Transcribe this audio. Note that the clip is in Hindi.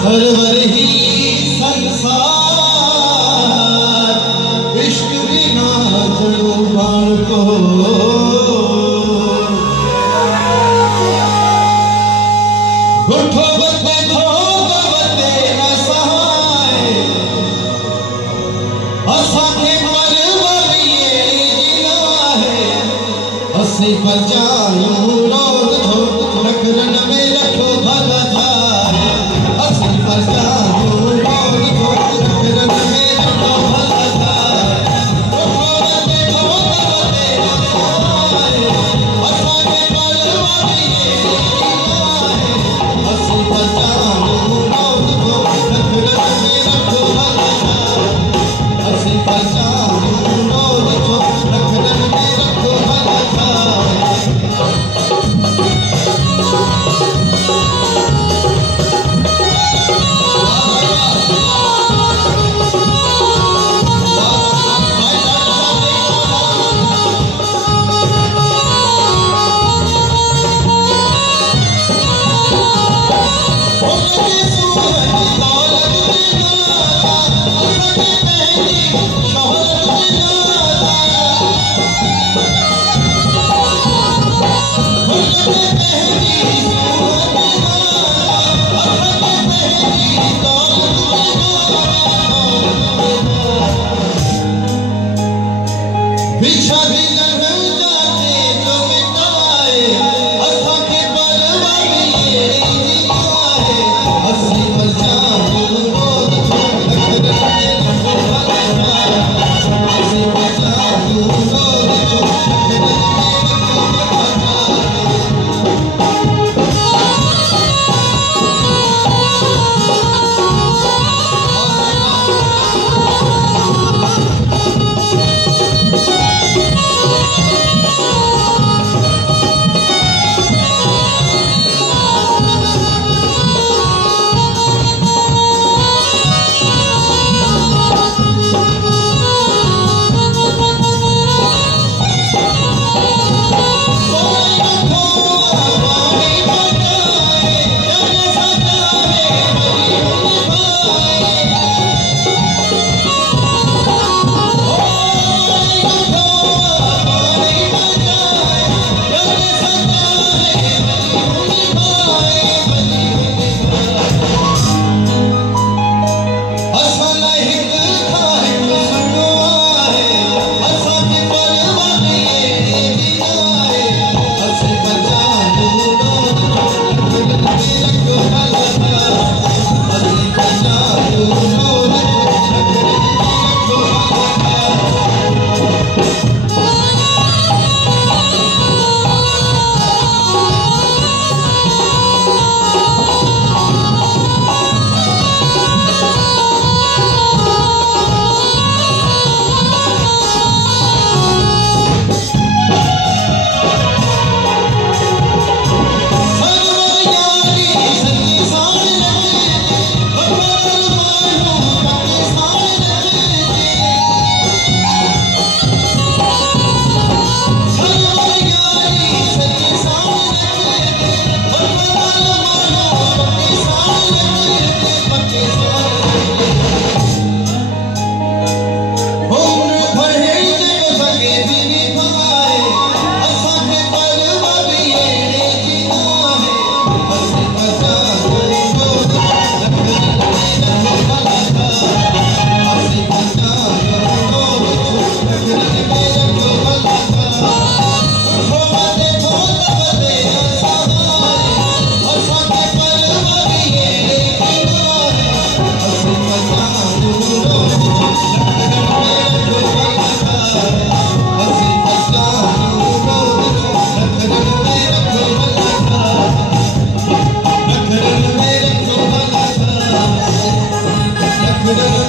सरवर ही संसार इश्क बिना चढ़ो बाण को उठो बते बते असहाय असांखे मरवरिए जिना है असी बचायूं रोज थोक रखरन में रखो भला थार असी बचायूं रोज थोक रखरन में रखो भला थार उठो बते असहाय असांखे मरवरिए जिना है असी बचायूं रोज थोक रखरन में रखो भला थार असी बचायूं रोज थोक रखरन में रखो भला थार We're